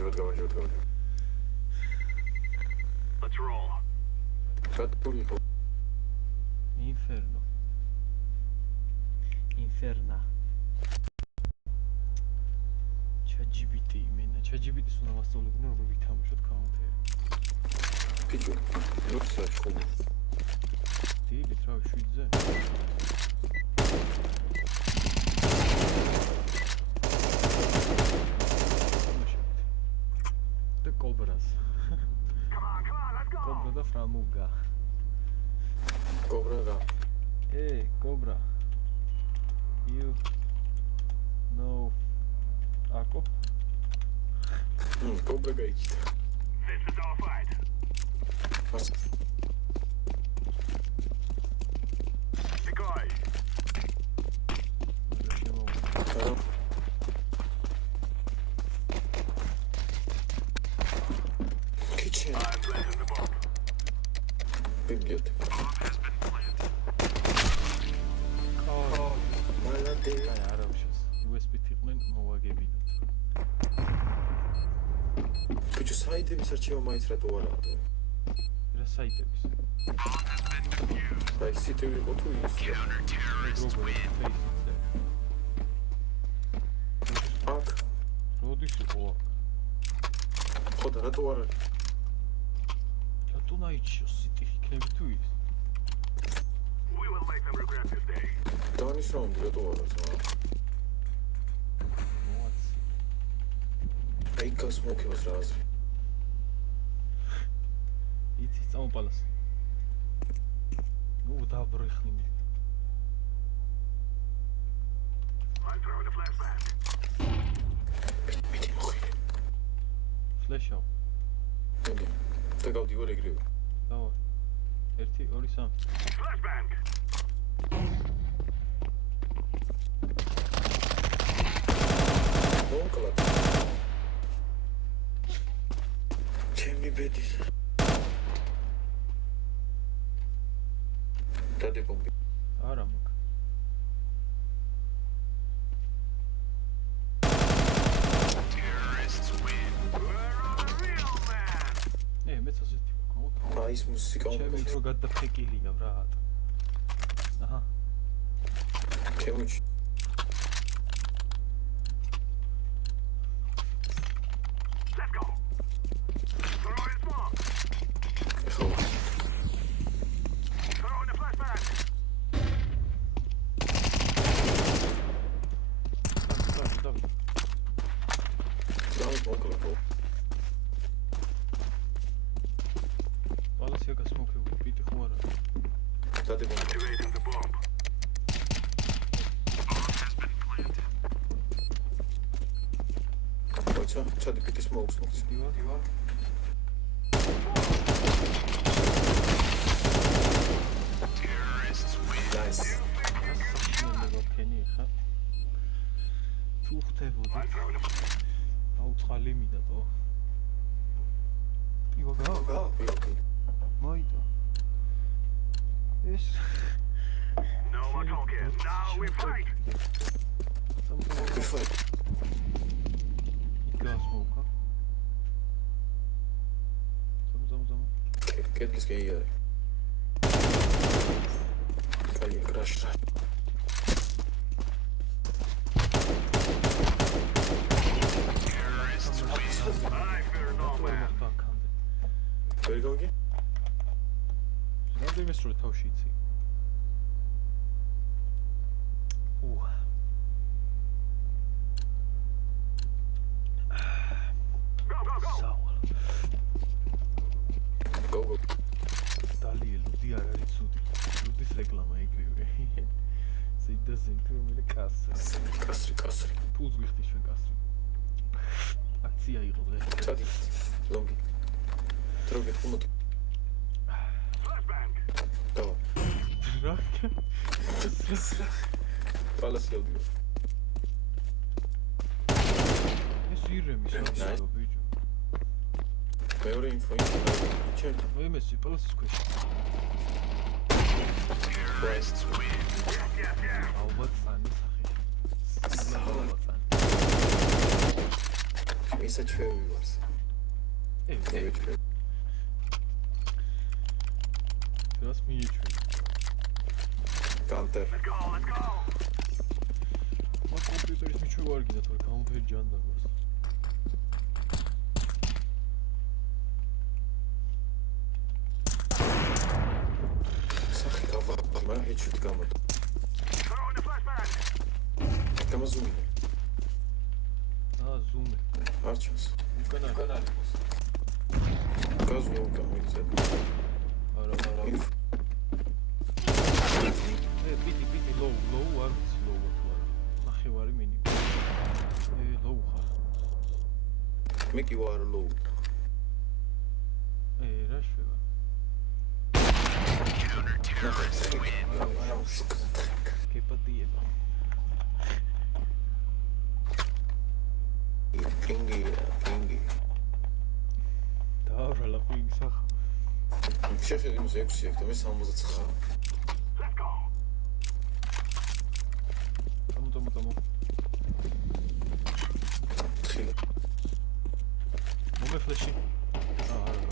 Let's roll. Inferno. Inferna. ChatGPT მენა. ChatGPT-ს უნდა ვასწავლებინო როგორ ვითამაშოთ counter. Pichu. Looks like cool. დილით რა 7-ზე. The Cobras. Come on, let's go. Cobra da Framuga. Cobra da. Hey, Cobra. You know Ako? Cobra გაიქცა. This is our fight. Decoy. Kitchen. I'm planting the bomb. Biblioteca. Bomb has been planted. მალადე. აი არა უშავს. USB-ით იყვნენ მოვაგებინოთ. Pichu საიტების არჩევა მაინც რატო არა? რა საიტების? აი CCTV იყო თუ ის? Counter-terrorists win. აქ. როდის იყო? ხო და რატო არა? რატო ნაიჩიო სიტი იქნები თუ ის? We will make them regret this day. დანიშნავდი რატო არა ზა? მოაცი. აი გასმოქებას რა აზრი? იცი წამოპალას. ნუ დაბრეხნინე. I'm throwing a flashbang. მიდი მოხიდე. ფლეშო. მიდი. და გავდივარ ეგრევე. დავა. 1 2 3. Flashbang. მოკლა. ჩემი ბედის. დადე ბომბი. არა მაგ. Terrorists win. We're on a real man. მეც ასეთი ვქო. აი ეს მუსიკა ჩემი რო გადაფეკილია ბრატ. აჰა. ჩემუჩი. Let's go. Throwing smoke. ეხლა Throwing a flashbang. დავი. დავი მოკლა. პალასია გასმოქებული პიტი ხო არა? დადე ბომბი. Activating the bomb. Bomb has been planted. მოიცა, ჩადი პიტის მოუხსნობს. დივა. Terrorists win. Nice. საშინელება ფენი ხა. თუ ხდებოდი. I'm throwing a აუწყალი მინდაო. პივა გა. მოიდა. ეს No more talking. Now we fight. გიფაი. გასმოუკა. ზომ. კედლის გეია. კაი კრაშა. Terrorists win. I fear no man. ვერ გავიგე? რამდენი მესროლე თავში იცი? Go. სავალ. გოგო. დალი ლუდი არ არის ცუდი. ლუდის რეკლამა ეგრევე. ზედაზე თუმე კასრი. კასრი. ფულს ვიხდი ჩვენ კასრი. აქცია იყო დღეს. ჩადი. ლონგი. დროგე ხუმოთ. Flashbang. დავა. რა? პალასი ავდიო. ეს ირემის Nice. ბიჭო. მეორე ინფო. ჩემ. მემესი პალასის ქვეშ. Terrorists win. Yes. ალბათ წანი სახე. ალბათ წანი. ისა ჩვევი ვარს. მევეჭვი. რას მიეჩვენ? კანტერ. Let's go, let's go. მაგ კომპიუტერის მიჩვევა არ გინდა თორე გამოფერი ჯანდაბას. სახი გავაბა, მაგრამ ჰეჩუთ გამოდო. Throwing the flashbang. გამაზუმინე. ზუმე. არ ჩანს. უკან არის. გაზუმე უკან მიწე. არა. პიტი ლოუ არ ვიცი ლოუ თუ არა. ნახევარი მინიმუმ. ლოუ ხარ. მე კი ვარ ლოუ. რა შვება? კეპატიება. პინგი. დაავრალა პინგი სახა. შეხედე იმას 6 აქვს და მე 69. Let's go. Tamo. თხილა. მომე ფლეში. არა.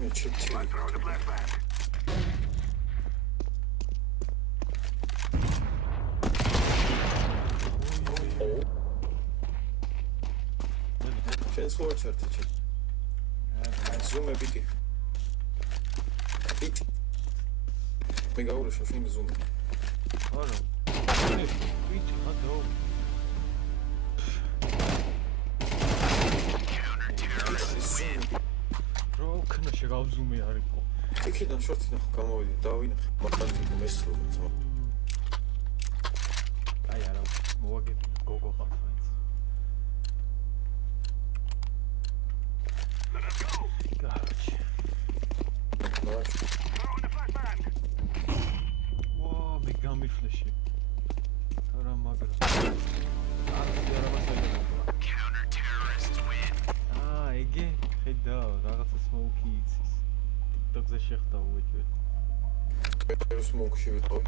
მე ჩექი. I'm throwing the flashbang. შენს ხო ჩარტი ჩე. ზუმე პიტი. მე გაურეშო შენ ზუმე. არა. პიტი ხადო. როქნა შეგავზუმე არისო. იქიდან შორტი ნახო გამოვიდი დავინახე. მაგალითად მესრობ თო. აი არა, მოვაგები გოგო ხალხს. Let's go. Короче. მაგ Throwing the flashbang. ვა, მე გამიფლეში. არა მაგრა. არა მასალა. Counter terrorists win. იგი ხედა რაღაცა smoke იცის. TikTok-ზე შეხვდა უეჭვე. პეტროს მოკში ვიყავი.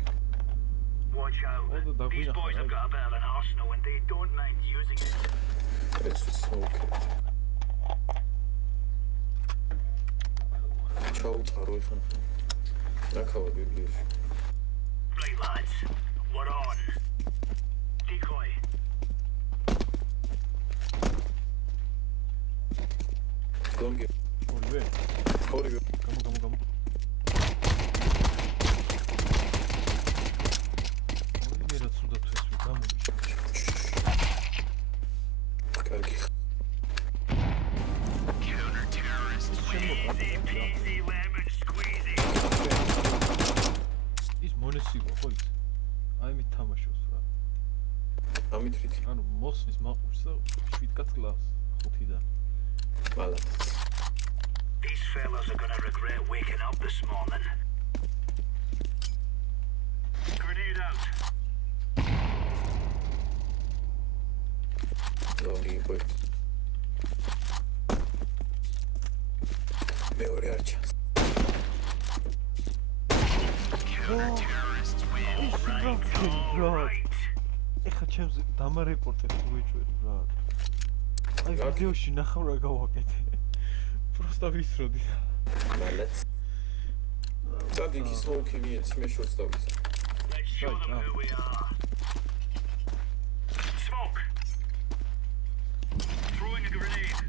Watch out. Oh, the These Davina, boys have right? got a bit of an arsenal and they don't mind using it. ეს სმოკი. ჩაუტარო ხან. ნახავ ბიბლიაში. Right, lads. We're on. Decoy. გონგი. ორივე. ორივე. გამო. ორივე რაც უნდა თვესვი გამოდი. კარგი. Counter terrorists win. Easy peasy lemon squeezy. ის მონესივა ხო ის? აი მე თამაშობს რა. ამით რითი. ანუ მოსვლის მაყურს და 7 კაც კლავს 5-დან. მალად. These fellas are gonna regret waking up this morning. Grenade out. გონგი პოი. მეორე არ ჩანს. Counter terrorists win. Right. ეხა ჩემს დამარეპორტებს უეჭველი რა. აი რა? ვიდეოში ნახავ რა გავაკეთე. პროსტა ვისროდი. მალად. გადი კი სმოკი მიეც მე შორტს დავიცა. Let's show them who we are. Smoke. Throwing a grenade.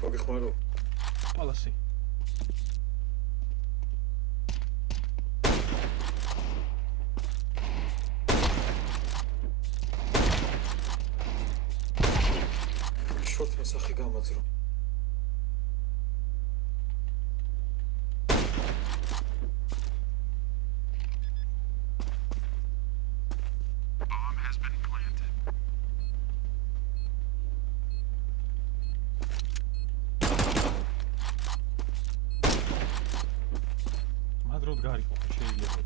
მოგეხმარო. პალასი. შორტ მოსახი გამაძრო. Bomb has been planted. მადროდ გარიყო შეიძლება.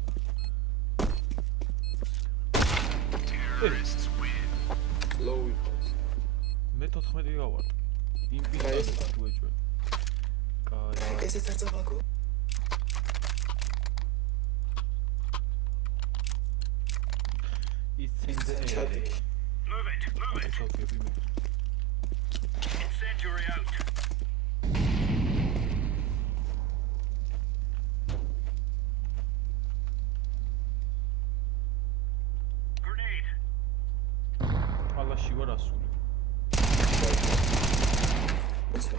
Terrorists win. ლოუ იყოს. მე 14 გავარ. იმ პისტოლეტს უეჭველი. კაი. ესეც არ წავაგო. ჩატი. Move it, move it. წავდები მე. Incendiary out. Grenade. ალაში ვარ ასული. მოცა.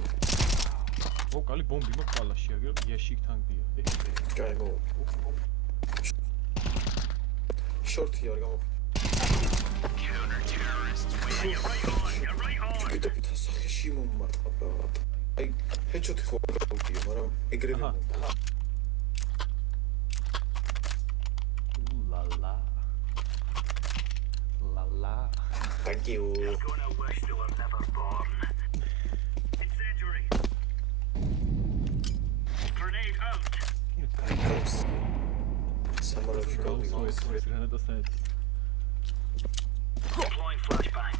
მოკალი ბომბი მოყვა ალაში აგერ იაშიკთან გდია. გაიმო. შორტი არ გამო. You're right on, you're right on. პიტა სახეში მომმარტყა რა. აი ჰეჩოთი ხო გავდია, მაგრამ ეგრევე აჰა. მომმარტყა. ლალა. ლალა. Thank you. Gonna wish they were never born. Incendiary. Grenade out. Cops. სამარაში გაუსვეს გავიგო. ეს გრანატასთან ერთად. Deploying flashbang.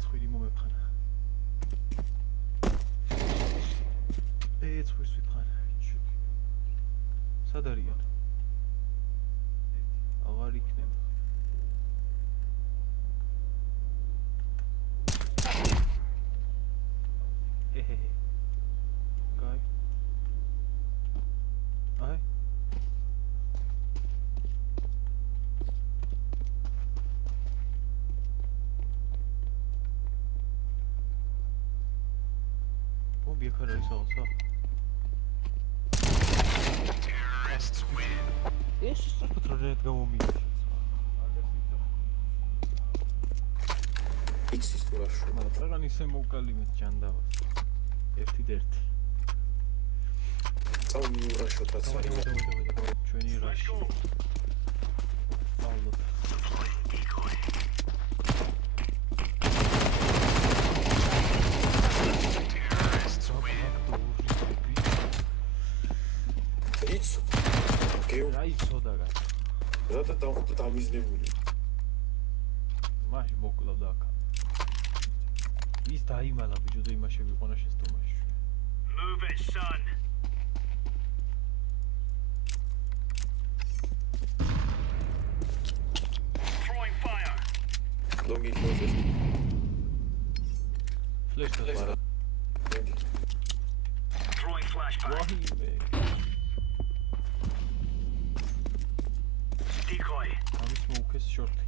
ცხვირი მომეფხანა. ცხვირს ვიფხანა. სად არიან? აღარ იქნება. ჰეჰე. კაი. აი. ბომბი აქ არ არის აღსა. Terrorists win. ეს სწორად რად გამომიერთა. იცის თუ რა შუა. მაგრამ წაღან ისე მოვკალი მე ჯანდავას. ერთი და ერთი. წავი რა შუა რაც არის. ჩვენი Let's რაში. go. სწავლობ. Deploying decoy. Terrorists win. იცო. გეო რა იცოდა გა. რათა დავხვდა დამიზნებული. მაშინ მოკლავდა აქ. ის დაიმალა ბიჭო და იმაში ვიყონა შესტომაში. Move it, son. Throwing fire. ლონგი ხოზეს. ფლეშს ვარა. მოდი. Throwing flashbang. ვაჰიმე. Decoy. ამის მოუქეს შორტი.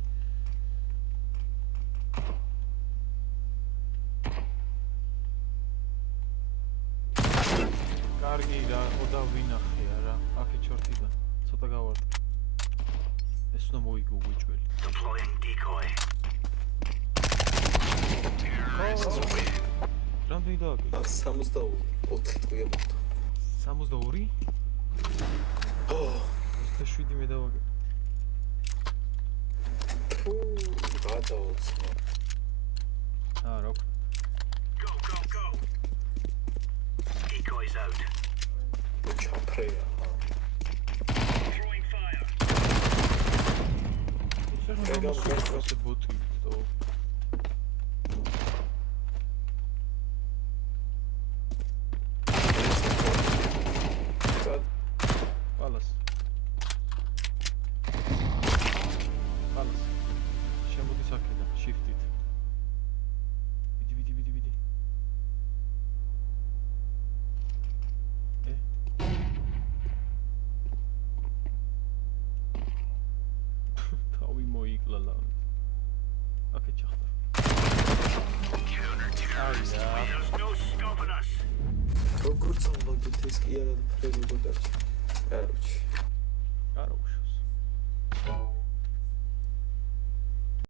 კარგი რა, ოდა ვინახე არა. აქეთ შორტიდან. ცოტა გავარტყე. ეს უნდა მოიგო უგვიჭველი. Deploying decoy. Terrorists win. რამდენი დააკეთე? 64 ტყვია მოხდა. 62? ო, 27 მე დავაკეთე. თუ გადაოცნა. რა ვქნა? Go, go, go. Decoys out. ჩაფრეა. Throwing fire. ისე რომ გამოსულს ბოტი თო. პალას. პალას. შემოდის აქედან shift-ით. ვიდი. თავი მოიკლა. აქეთ ჩახდა. Counter-terrorists win. There's no stopping us. როგორც ამბობთ ეს კი არა ფრენებოდა.